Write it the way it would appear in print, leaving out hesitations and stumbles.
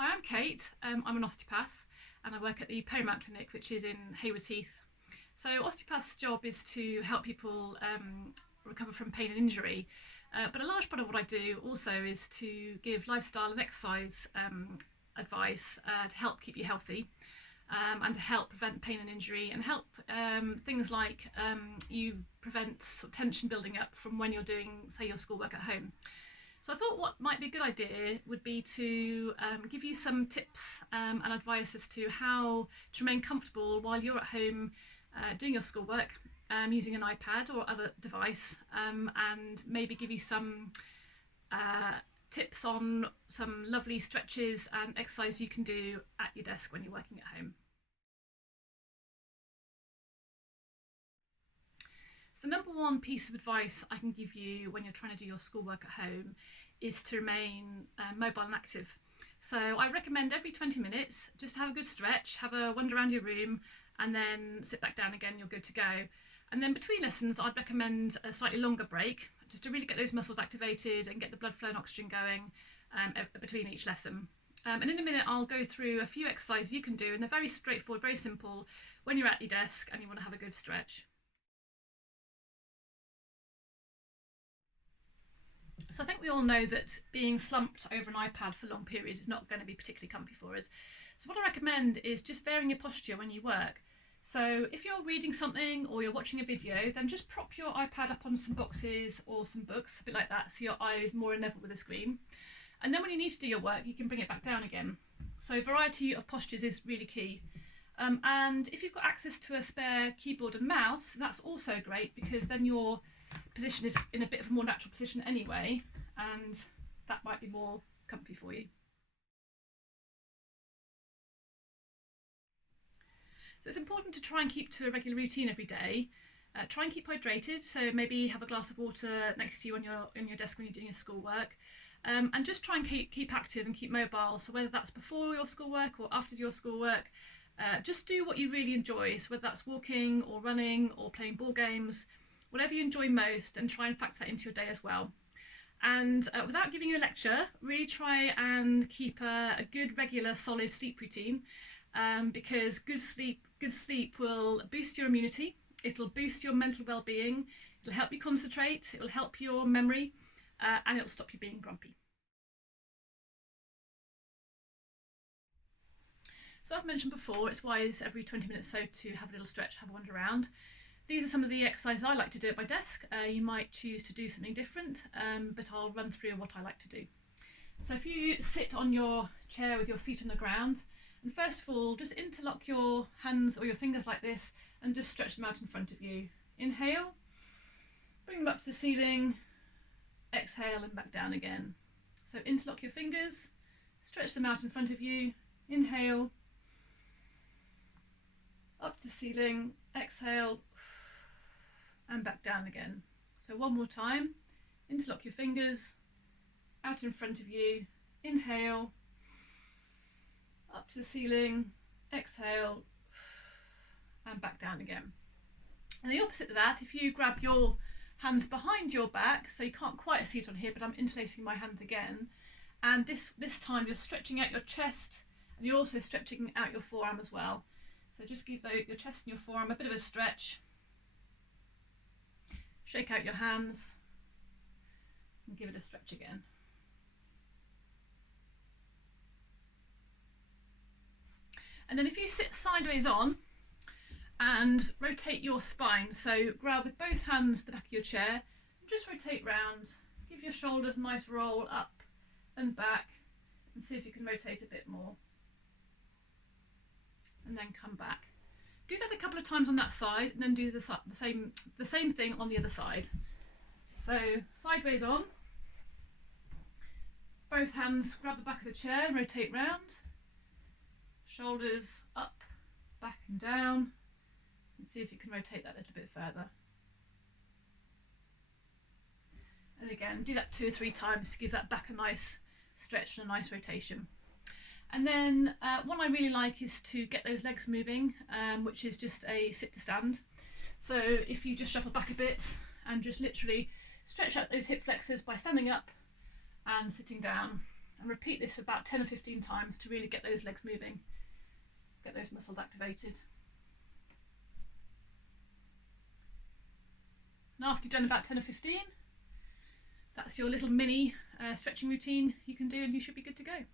Hi, I'm Kate. I'm an osteopath and I work at the Paramount Clinic, which is in Haywards Heath. So osteopath's job is to help people recover from pain and injury, but a large part of what I do also is to give lifestyle and exercise advice to help keep you healthy and to help prevent pain and injury and help things like you prevent sort of tension building up from when you're doing, say, your schoolwork at home. So I thought what might be a good idea would be to give you some tips and advice as to how to remain comfortable while you're at home doing your schoolwork using an iPad or other device, and maybe give you some tips on some lovely stretches and exercise you can do at your desk when you're working at home. So the number one piece of advice I can give you when you're trying to do your schoolwork at home is to remain mobile and active. So I recommend every 20 minutes just have a good stretch, have a wander around your room, and then sit back down again, you're good to go. And then between lessons I'd recommend a slightly longer break just to really get those muscles activated and get the blood flow and oxygen going between each lesson. And in a minute I'll go through a few exercises you can do, and they're very straightforward, very simple when you're at your desk and you want to have a good stretch. So I think we all know that being slumped over an iPad for long periods is not going to be particularly comfy for us. So what I recommend is just varying your posture when you work. So if you're reading something or you're watching a video, then just prop your iPad up on some boxes or some books, a bit like that, so your eye is more in level with the screen. And then when you need to do your work, you can bring it back down again. So variety of postures is really key. And if you've got access to a spare keyboard and mouse, that's also great, because then your position is in a bit of a more natural position anyway, and that might be more comfy for you. So it's important to try and keep to a regular routine every day. Try and keep hydrated, so maybe have a glass of water next to you on your desk when you're doing your schoolwork, and just try and keep active and keep mobile. So whether that's before your schoolwork or after your schoolwork, just do what you really enjoy. So whether that's walking or running or playing ball games, whatever you enjoy most, and try and factor that into your day as well. And without giving you a lecture, really try and keep a good, regular, solid sleep routine, because good sleep will boost your immunity, it'll boost your mental well-being, it'll help you concentrate, it'll help your memory, and it'll stop you being grumpy. So as mentioned before, it's wise every 20 minutes or so to have a little stretch, have a wander around. These are some of the exercises I like to do at my desk. You might choose to do something different, but I'll run through what I like to do. So if you sit on your chair with your feet on the ground, and first of all, just interlock your hands or your fingers like this and just stretch them out in front of you. Inhale, bring them up to the ceiling, exhale and back down again. So interlock your fingers, stretch them out in front of you, inhale, up to the ceiling, exhale, and back down again. So one more time, interlock your fingers, out in front of you, inhale, up to the ceiling, exhale, and back down again. And the opposite of that, if you grab your hands behind your back, so you can't quite see it on here, but I'm interlacing my hands again, and this time you're stretching out your chest, and you're also stretching out your forearm as well. So just give your chest and your forearm a bit of a stretch. Shake out your hands and give it a stretch again. And then if you sit sideways on and rotate your spine, so grab with both hands the back of your chair and just rotate round, give your shoulders a nice roll up and back, and see if you can rotate a bit more. And then come back. Do that a couple of times on that side, and then do the same thing on the other side. So sideways on, both hands grab the back of the chair and rotate round, shoulders up, back and down, and see if you can rotate that a little bit further. And again, do that 2 or 3 times to give that back a nice stretch and a nice rotation. And then one I really like is to get those legs moving, which is just a sit to stand. So if you just shuffle back a bit and just literally stretch out those hip flexors by standing up and sitting down, And repeat this for about 10 or 15 times to really get those legs moving, get those muscles activated. And after you've done about 10 or 15, that's your little mini stretching routine you can do, and you should be good to go.